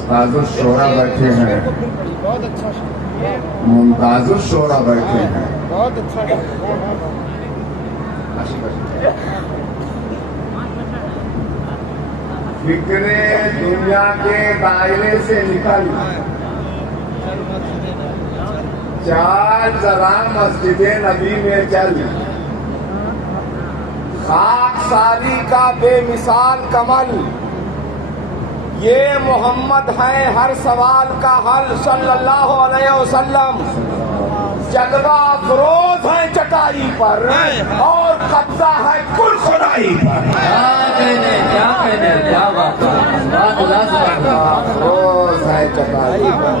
استاد الشورا بیٹھے ہیں، بہت اچھا ممتاز الشورا بیٹھے ہیں. بہت اچھا. فکر دنیا کے دائرے سے نکل چال ذرا مسجد نبی میں چل. خاک ساری کا بے مثال کمل، یہ محمد ہے ہر سوال کا حل صلی اللہ علیہ وسلم. جلوہ افروز ہے چٹائی پر اور قبضہ ہے کل خدائی پر. افروز ہے چٹائی پر،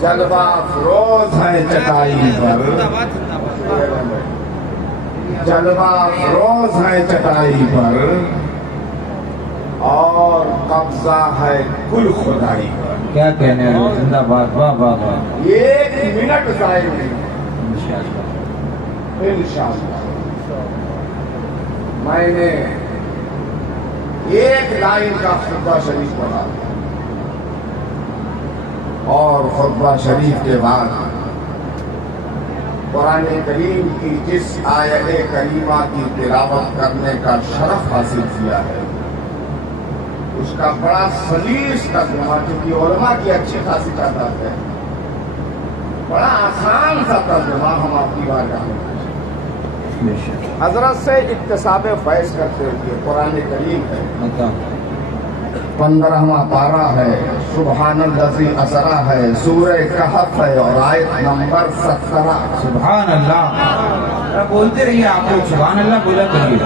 جلوہ افروز ہے چٹائی پر، جلوہ افروز ہے چٹائی پر اور قبضہ ہے کل خدائی پر. کیا کہنے ہیں، زندہ باد، واہ واہ واہ. ایک منٹ ضائع نہیں انشاءاللہ. میں نے ایک لائن کا خطبہ شریف پڑھا اور خطبہ شریف کے بعد قرآن کریم کی جس آیت کریمہ کی تلاوت کرنے کا شرف حاصل کیا ہے اس کا بڑا سلیس ترجمہ، کیونکہ علماء کی اچھی خاصی تعداد ہے، بڑا آسان سا ترجمہ ہم آپ کی بارگاہ میں حضرت سے اکتساب فیض کرتے ہوئے. قرآن کریم ہے، 15واں پارہ ہے، سبحان الذی اسرا ہے، سورہ کہف ہے اور آیت نمبر 17. سبحان اللہ. بولتے رہیے آپ لوگ، سبحان اللہ بولا کریے.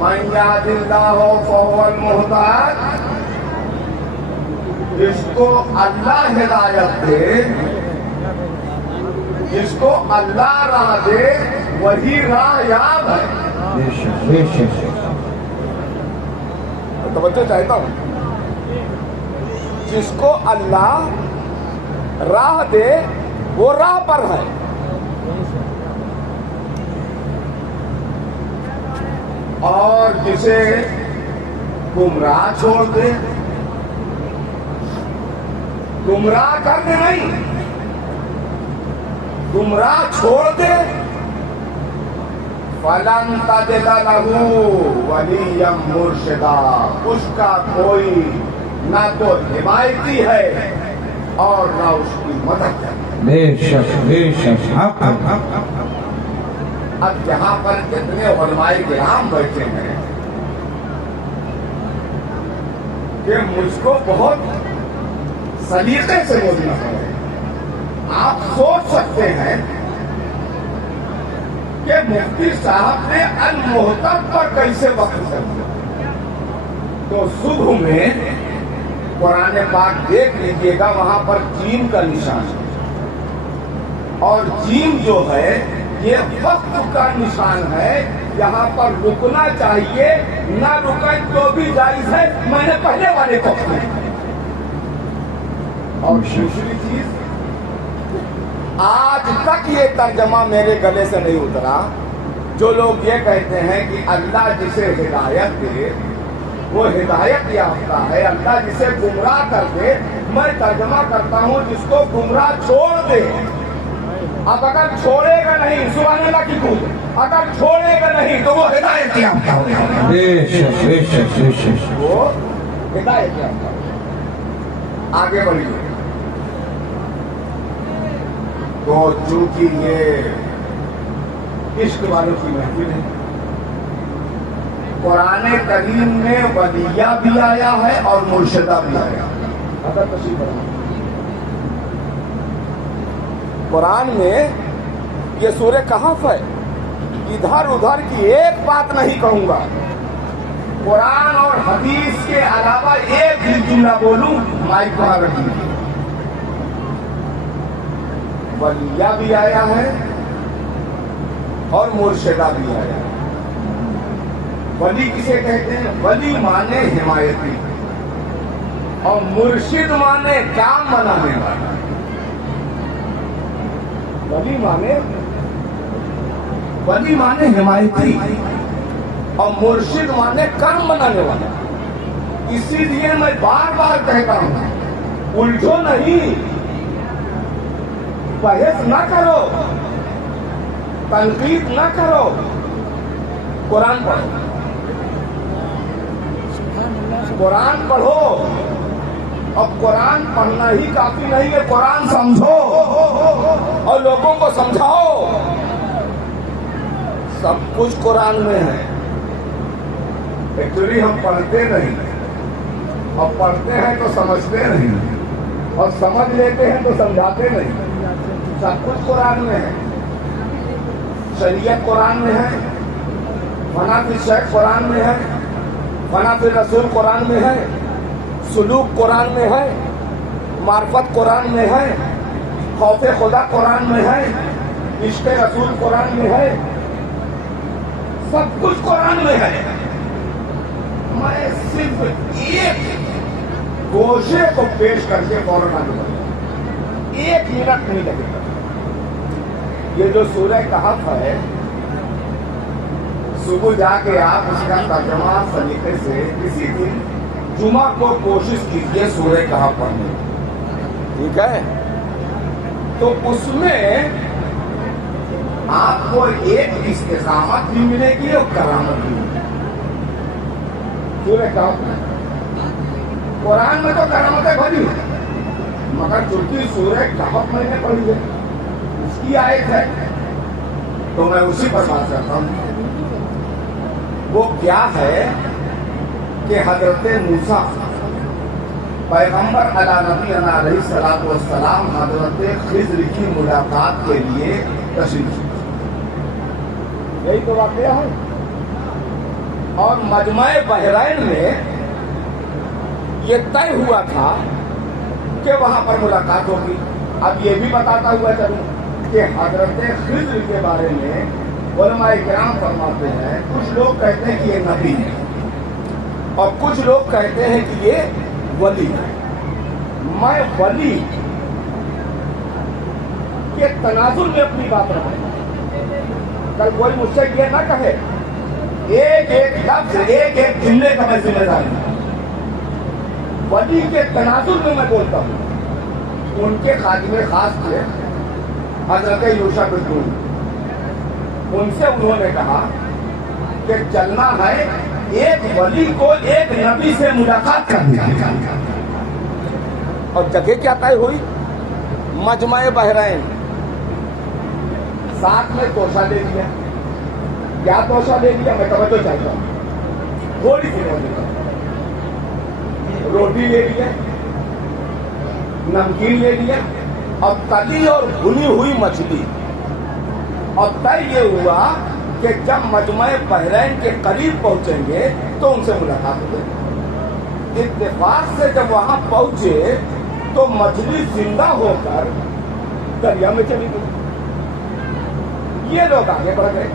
من یہد اللہ فہو المہتد، جس کو اللہ ہدایت دے، جس کو اللہ راہ دے وہی راہ یاب ہے. بے شک بے شک. توجہ چاہتا ہوں. جس کو اللہ راہ دے وہ راہ پر ہے، اور جسے گمراہ چھوڑ دے، گمراہ کر دے نہیں، گمراہ چھوڑ دے، فَلَن تَجِدَ لَهُ وَلِيًّا مُرْشِدًا، اس کا کوئی نہ تو حمایتی ہے اور نہ اس کی مدد ہے. بے شک بے شک. حق حق. اب جہاں پر کتنے علماء کرام بیٹھے ہیں کہ مجھ کو بہت سلیقے سے بولنا ہے. آپ سوچ سکتے ہیں کہ مفتی صاحب نے المحتد پر کیسے وقت کرتے. تو صبح میں قرآن پاک دیکھ لیجئے گا، وہاں پر جیم کا نشان ہے، اور جیم جو ہے یہ وقت کا نشان ہے. یہاں پر رکنا چاہیے، نہ رکیں تو بھی جائز ہے. میں نے پہلے والے کو کہا. اور دوسری چیز، آج تک یہ ترجمہ میرے گلے سے نہیں اترا. جو لوگ یہ کہتے ہیں کہ اللہ جسے ہدایت دے وہ ہدایت یافتہ ہے، اللہ جسے گمراہ کر دے، میں ترجمہ کرتا ہوں جس کو گمراہ چھوڑ دے. اب اگر چھوڑے گا نہیں، سبحان اللہ کی قوت، اگر چھوڑے گا نہیں تو وہ ہدایت یافتہ ہوگا. بے شک بے شک بے شک. وہ ہدایت یافتہ ہوگا. آگے بڑھیے. تو چونکہ یہ عشق والوں کی محفل ہے، قرآن کریم میں ولیہ بھی آیا ہے اور مرشدہ بھی آیا ہے. اگر تشریف فرمائیں. قرآن میں یہ سورہ کہف ہے. ادھر ادھر کی ایک بات نہیں کہوں گا. قرآن اور حدیث کے علاوہ ایک بھی جملہ بولوں، مائک وہاں رکھیے. ولیہ بھی آیا ہے اور مرشدہ بھی آیا ہے. ولی کسے کہتے ہیں؟ ولی مانے حمایتی اور مرشد مانے کام بنانے والا. ولی مانے वली माने हिमायती और मुर्शिद माने कर्म बनाने वाला। इसीलिए मैं बार बार कहता हूं, उलझो नहीं, बहस ना करो, तनकीद ना करो, कुरान पढ़ो, कुरान पढ़ो। अब कुरान पढ़ना ही काफी नहीं है, कुरान समझो और लोगों को समझाओ। सब कुछ कुरान में है, एक्चुअली हम पढ़ते नहीं, और पढ़ते हैं तो समझते नहीं, और समझ लेते हैं तो समझाते नहीं। सब कुछ कुरान में है, शरीयत कुरान में है, फना फिर शेख कुरान में है, फना फिर रसूल कुरान में है, सुलूक कुरान में है, मार्फत कुरान में है, खौफे खुदा कुरान में है, इश्क रसूल कुरान में है, सब कुछ कुरान में है। मैं सिर्फ एक गोशे को पेश करके फौरन आगे बढ़ूंगा, 1 मिनट नहीं लगेगा। ये जो सूरह कहफ है, सुबह जाके आप उसका तर्जुमा सलीके से किसी दिन जुमा को कोशिश कीजिए सूरह कहफ पढ़ने, ठीक है? तो उसमें आपको एक इस्तिकामत भी मिलेगी और करामत भी मिलेगी। सूरह कहफ में, कुरान में तो करामतें भरी है, मगर चूंकि सूरह कहफ मैंने पढ़ी है, उसकी आयत है, तो मैं उसी पर बात करता हूं। वो क्या है कि हजरत मूसा पैगंबर अला नबी अलैहिस्सलातु वस्सलाम हजरत खिज़्र की मुलाकात के लिए तशरीफ, यही तो वाक़या है। और मजमा-ए बहरैन में ये तय हुआ था कि वहां पर मुलाकात होगी। अब ये भी बताता हुआ चलूं कि हजरत खिज़्र के बारे में उलमाए किराम फरमाते हैं, कुछ लोग कहते हैं कि ये नबी है और कुछ लोग कहते हैं कि ये वली है। मैं वली के तनाजुर में अपनी बात रखूंगा। कल कोई मुझसे ये ना कहे, एक एक लफ्ज, एक एक जुमले का मैं जिम्मेदार हूं। वली के तनाजुर में मैं बोलता हूं। उनके खातिमे खास थे हजरत यूशा बिन नून, उनसे उन्होंने कहा कि चलना है एक वली को एक नबी से मुलाकात करनी है। और जगह क्या तय हुई? मजमा-ए बहरैन। साथ में तोशा ले लिया। क्या तोशा ले लिया? मैं तवज्जो चाहता हूं, थोड़ी सी रोटी ले लिया, नमकीन ले लिया और तली और भुनी हुई मछली। और तय ये हुआ कि जब मजमा-ए बहरैन के करीब पहुंचेंगे तो उनसे मुलाकात होगी। इत्तेफाक से जब वहां पहुंचे तो मछली जिंदा होकर दरिया में चली गई। ये लोग आगे बढ़ गए।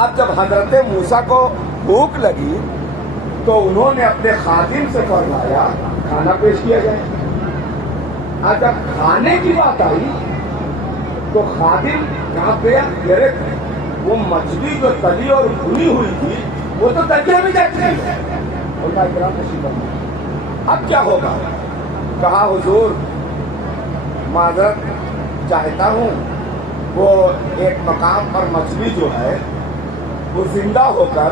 अब जब हजरत मूसा को भूख लगी तो उन्होंने अपने खादिम से फरमाया खाना पेश किया जाए। आज जब खाने की बात आई तो खादिम कहाँ पे? अरे वो मछली जो तली और भुनी हुई थी वो तो दरिया में जाती है। अब क्या होगा? कहा हुजूर माजरत चाहता हूँ, वो एक मकाम पर मछली जो है वो जिंदा होकर,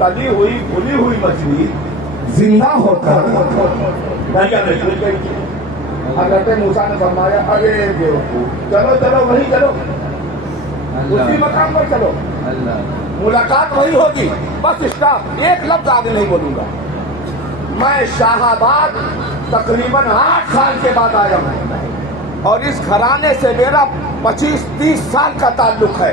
तली हुई भुनी हुई मछली जिंदा होकर दरिया में गिर गई थी। हजरत मूसा ने फरमाया अरे बेवकूफ, चलो चलो वहीं चलो, उसी मकाम पर चलो, मुलाकात वही होगी। बस स्टॉप, एक लफ्ज आगे नहीं बोलूंगा। मैं शाहाबाद तकरीबन 8 साल के बाद आया हूँ और इस घराने से मेरा 25-30 साल का ताल्लुक है।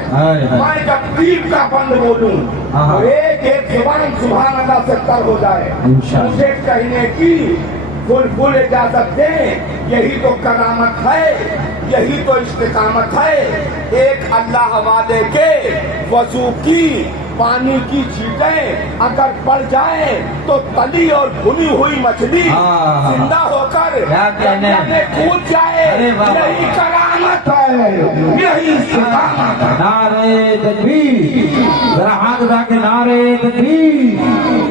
मैं जब दीप का बंद बोलूं तो एक एक जुबान सुभान अल्लाह से तर हो जाए। मुझे कहने की फुल इजाजत दें, यही तो करामत है, यही तो इस्तिकामत है। एक अल्लाह वाले के वजू की पानी की छींटें अगर पड़ जाए तो तली और भुनी हुई मछली जिंदा होकर क्या कहने में कूद जाए। अरे वाह। यही करामत है, यही सलामत है। नारे तकबीर, जरा हाथ उठा के नारे तकबीर,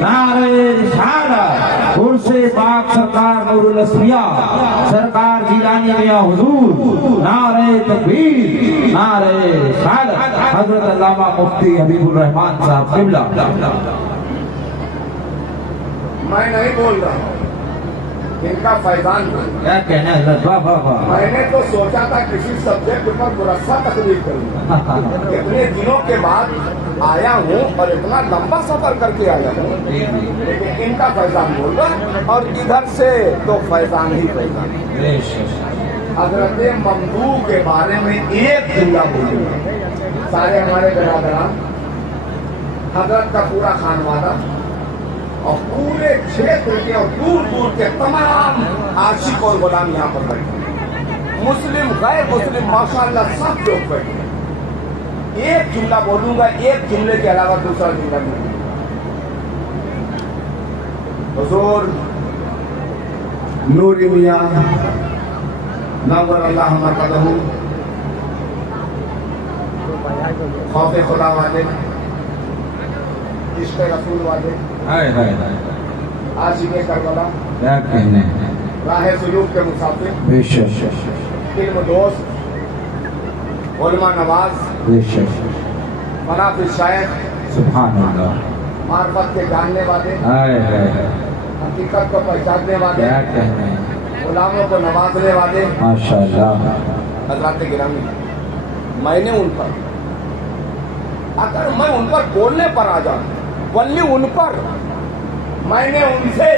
नारे रिसालत, उर्से पाक सरकार नूरुल असफिया सरकार जीलानी मियां हुजूर, नारे तकबीर, नारे रिसालत, हजरत अल्लामा मुफ्ती हबीबुर रहमान साहब किबला। मैं नहीं बोल रहा हूँ, इनका फैजान बोल रहा क्या कहना है हजरत, वाह वाह हूँ। वाह। मैंने तो सोचा था किसी सब्जेक्ट पर मुरस्सा तकलीफ करूंगा, इतने दिनों के बाद आया हूँ और इतना लंबा सफर करके आया हूँ, लेकिन इनका फैजान बोल रहा और इधर से तो फैजान ही फैजान। हजरत ममदू के बारे में एक जुमला बोलूंगा, सारे हमारे बिरादरान, हजरत का पूरा खानवादा और पूरे क्षेत्र के और दूर दूर के तमाम आशिक और गुलाम यहाँ पर बैठे, मुस्लिम गैर मुस्लिम माशाअल्लाह सब लोग बैठे। एक जुमला बोलूंगा, एक जुमले के अलावा दूसरा जुमला नहीं। हुजूर नूरी मियां नव्वर अल्लाह मरकदहू, खौफ खुदा वाले, इश्क रसूल वाले, हाय हाय हाय, आशिक़े करबला, क्या कहने हैं, राह सुलूक के मुसाफिर, बेशक इल्म दोस्त, उलमा नवाज, बेशक, मनाफिर शायख, सुभान अल्लाह, मार्फत के जानने वाले, हाय हाय हाय, हकीकत को पहचानने वाले, क्या कहने हैं, गुलामों को नवाजने वाले। माशाअल्लाह। हज़रात गिरामी, मैंने उन पर, अगर मैं उन पर बोलने पर आ जाऊं, वल्ली उन पर, मैंने उनसे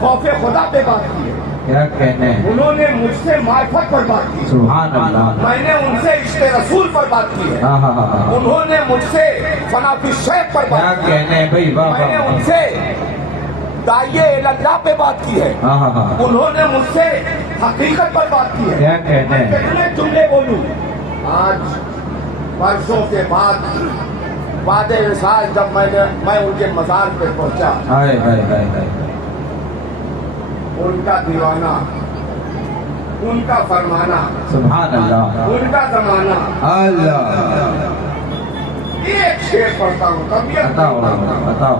खौफे खुदा पे बात की है, क्या कहने हैं, उन्होंने मुझसे मार्फत पर बात की है, सुभान अल्लाह। मैंने उनसे इश्क़ रसूल पर बात की है, हाँ हाँ हाँ, उन्होंने मुझसे फनाफी शेख पर क्या बात की है, कहने हैं भाई, वाह मैंने वाह। उनसे दाइये इल्लाह पे बात की है, हाँ हाँ हाँ, उन्होंने मुझसे हकीकत पर बात की है। क्या कहने हैं, कितने जुमले बोलूं। आज वर्षों के बाद विसाल जब मैं उनके मजार पे पहुंचा, हाय हाय हाय हाय, उनका दीवाना, उनका फरमाना, सुभान अल्लाह, उनका जमाना, अल्लाह। एक शेर पढ़ता हूँ तबीयत बताओ बताओ,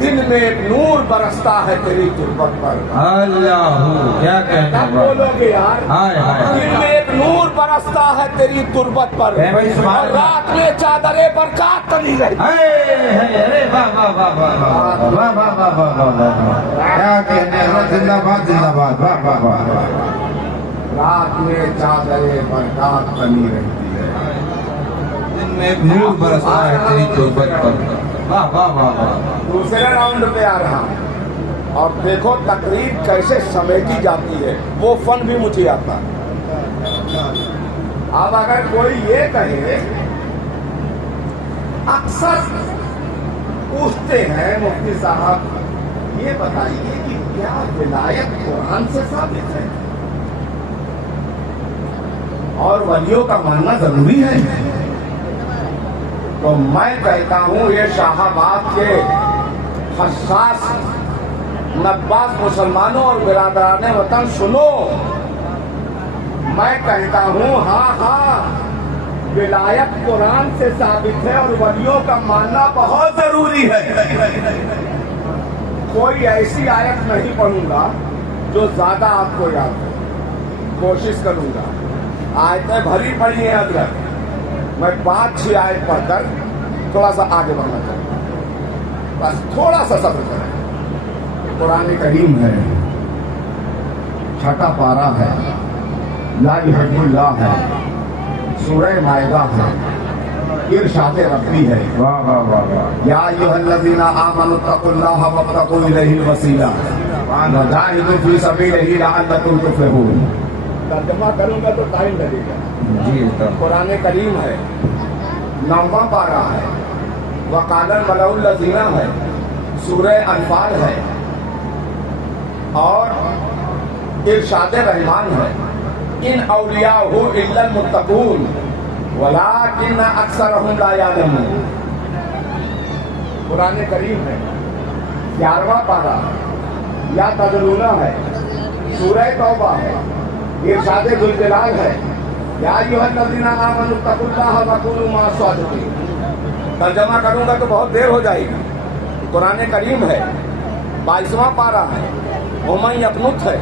दिन में एक नूर बरसता है तेरी तुरबत पर। अल्लाह, क्या कहने कब हैं, बोलोगे यार? हाय हाय, दिन में एक नूर बरसता है तेरी तुरबत पर, है भाई, सुभान और अल्लाह। रात में चादरे बरकत तली रहती। अरे वाह वाह वाह वाह वाह वाह वाह वाह वाह वाह वाह, क्या कहने हैं, जिंदाबाद जिंदाबाद, वाह वाह वाह। रात में चादरे बरकत तली रहती है, दिन में एक नूर बरसता है तेरी तुरबत पर, वाह वाह वाह वाह। दूसरे राउंड पे आ रहा हूं और देखो तकरीर कैसे समेटी जाती है, वो फन भी मुझे आता है। अब अगर कोई ये कहे, अक्सर पूछते हैं मुफ्ती साहब ये बताइए कि क्या विलायत कुरान से साबित है और वलियों का मानना जरूरी है? तो मैं कहता हूं ये शाहाबाद के हसास नब्बास मुसलमानों और बिरादराने वतन सुनो, मैं कहता हूं हाँ हाँ विलायत कुरान से साबित है और वलियों का मानना बहुत जरूरी है। कोई ऐसी आयत नहीं पढ़ूंगा जो ज्यादा आपको याद हो, कोशिश करूंगा। आयतें भरी पड़ी हैं हजरत, मैं 5-6 आयत पढ़कर थोड़ा सा आगे बढ़ना चाहूंगा, बस थोड़ा सा सब्र करें। कुरान करीम है, छठा पारा है, ला युहिब्बुल्लाह है, सूरह माइदा है, इरशाद रब्बी है, वाह वाह वाह वाह, या अय्युहल्लज़ीना आमनु तक़ुल्लाह वब्तगू इलैहिल वसीला वजाहिदू फी सबीलिही लअल्लकुम तुफ़्लिहून। तर्जुमा करूंगा तो टाइम लगेगा। जी तो कुरान करीम है, 9वां पारा है, वक़ालल मलउल लज़ीना है, सूरह अनफाल है और इरशाद रहमान है, इन औलियाहु इल्लल मुत्तकून वलाकिन अक्सरहुम ला यालमून। कुरान करीम है, 11वां पारा या तदलूना है, सूरह तौबा है, इरशाद जुल जलाल है, या अय्युहल्लज़ीना आमनू तक़ुल्लाह व कूनू मअस सादिक़ीन। तर्जमा करूंगा तो बहुत देर हो जाएगी। कुरान करीम है, 22वां पारा है, उमय यक़नुत है,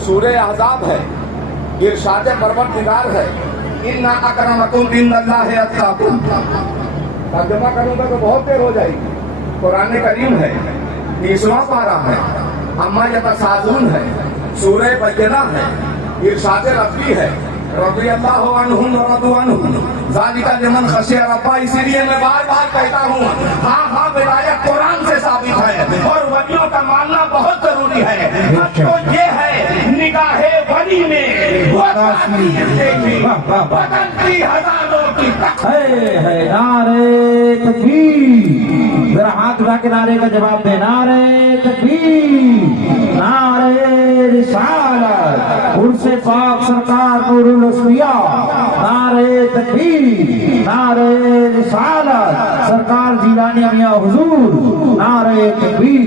सूरह अहज़ाब है, इरशाद परवरदिगार है, इन्ना अक्रमकुम इंदल्लाहि अत्क़ाकुम। तर्जमा करूंगा तो बहुत देर हो जाएगी। कुरान करीम है, 30वां पारा है, अम्मा यतसाअलून है, सूरह बय्यना है, इरशाद रब्बी है, रज़ियल्लाहु अन्हुम व रज़ू अन्हु ज़ालिका लिमन खशिया रब्बा। इसीलिए मैं बार बार कहता हूँ, हाँ विलायत कुरान से साबित है और वलियों का मानना बहुत जरूरी है। तो ये है निगाहे वली में वो तासीर देखी बदलती हजारों की है नारे तकबीर। जरा हाथ उठा के नारे का जवाब दे। नारे तकबीर, नारे रिसालत, उर्से पाक सरकार नूरुल अस्फिया। नारे तकबीर, नारे रिसालत, सरकार जिलानी मियां हुजूर। नारे तकबीर।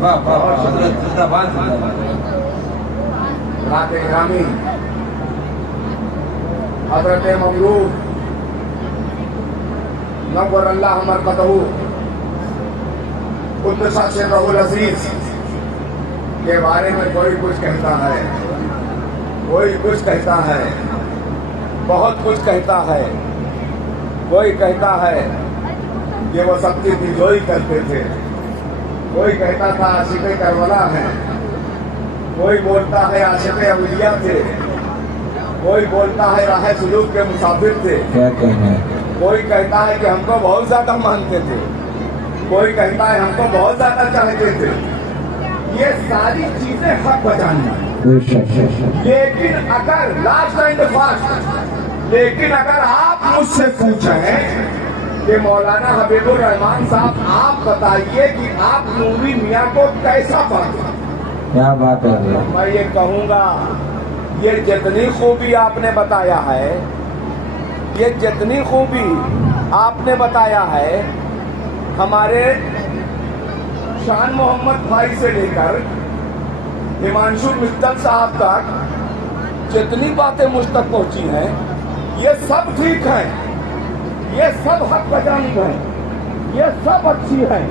वाह वाह, हजरत जिंदाबाद राते ग्रामी हजरत ममलूक नव्वर अल्लाह मरकतहू कुद्दसा सिर्रहुल अज़ीज़ के बारे में कोई कुछ कहता है, कोई कुछ कहता है, बहुत कुछ कहता है। कोई कहता है कि वो सबकी बिजोई करते थे, कोई कहता था आशिक़े करबला है, कोई बोलता है आशिक़े अवलिया थे, कोई बोलता है राह सुलूक के मुसाफिर थे। क्या कहना है? कोई कहता है कि हमको बहुत ज्यादा मानते थे, कोई कहता है हमको बहुत ज्यादा चाहते थे। ये सारी चीजें हक बजानी है। लेकिन अगर लास्ट एंड फास्ट, लेकिन अगर आप मुझसे पूछें कि मौलाना हबीबुर रहमान साहब आप बताइए कि आप नूरी मियाँ को कैसा पाते? क्या बात है? मैं ये कहूँगा, ये जितनी खूबी आपने बताया है, ये जितनी खूबी आपने बताया है, हमारे शान मोहम्मद भाई से लेकर हिमांशु मित्तल साहब तक जितनी बातें मुझ तक पहुंची हैं, ये सब ठीक है, ये सब हक बजानी है, ये सब अच्छी है।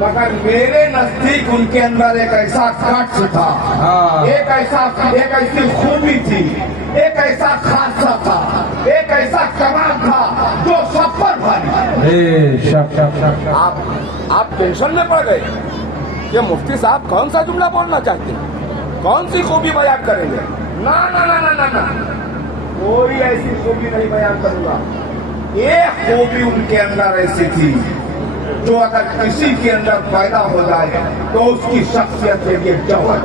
मगर मेरे नजदीक उनके अंदर एक ऐसा कट्स था, एक ऐसी खूबी थी, एक ऐसा खासा था, एक ऐसा कमाल था जो सब पर भारी। आप टेंशन में पड़ गए कि मुफ्ती साहब कौन सा जुमला बोलना चाहते हैं, कौन सी खूबी बयान करेंगे? ना ना ना ना ना ना, कोई ऐसी खूबी नहीं बयान करूंगा। एक खूबी उनके अंदर ऐसी थी जो अगर किसी के अंदर पैदा हो जाए तो उसकी शख्सियत से ये जौहर।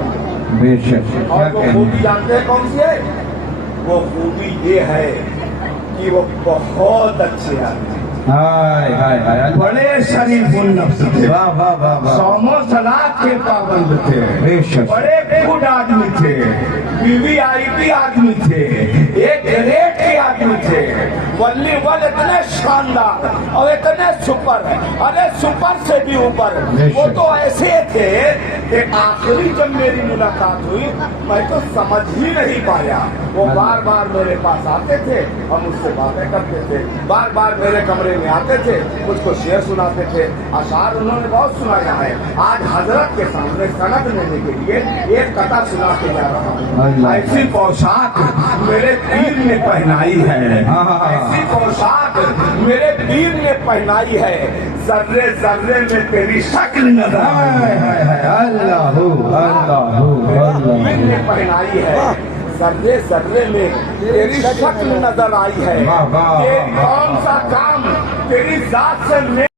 बेशक। और वो खूबी जानते हैं कौन सी है? वो खूबी ये है कि वो बहुत अच्छे आदमी, हाय हाय हाय, बड़े शरीफुल नफ्स थे, वाह वाह वाह वाह, सौमो सलात के पाबंद थे, बेशक, बड़े खुद आदमी थे, वीवीआईपी आदमी थे, एक ग्रेट के आदमी थे, वल्ली वल इतने शानदार और इतने सुपर, अरे सुपर से भी ऊपर। वो तो ऐसे थे कि आखिरी जब मेरी मुलाकात हुई मैं तो समझ ही नहीं पाया। वो बार बार मेरे पास आते थे और मुझसे बातें करते थे, बार बार मेरे कमरे में आते थे, मुझको शेर सुनाते थे, अशार उन्होंने बहुत सुनाया है। आज हजरत के सामने सनद लेने के लिए एक कथा सुना के जा रहा हूँ। ऐसी पोशाक मेरे पीर ने पहनाई है, ऐसी पोशाक मेरे पीर ने पहनाई है, जर्रे जर्रे में तेरी शक्ल नजर अल्लाह पीर ने पहनाई है, जर्रे जर्रे में तेरी शक्ल नजर आई है। वाह, वाह, तेरी कौन सा काम तेरी जात से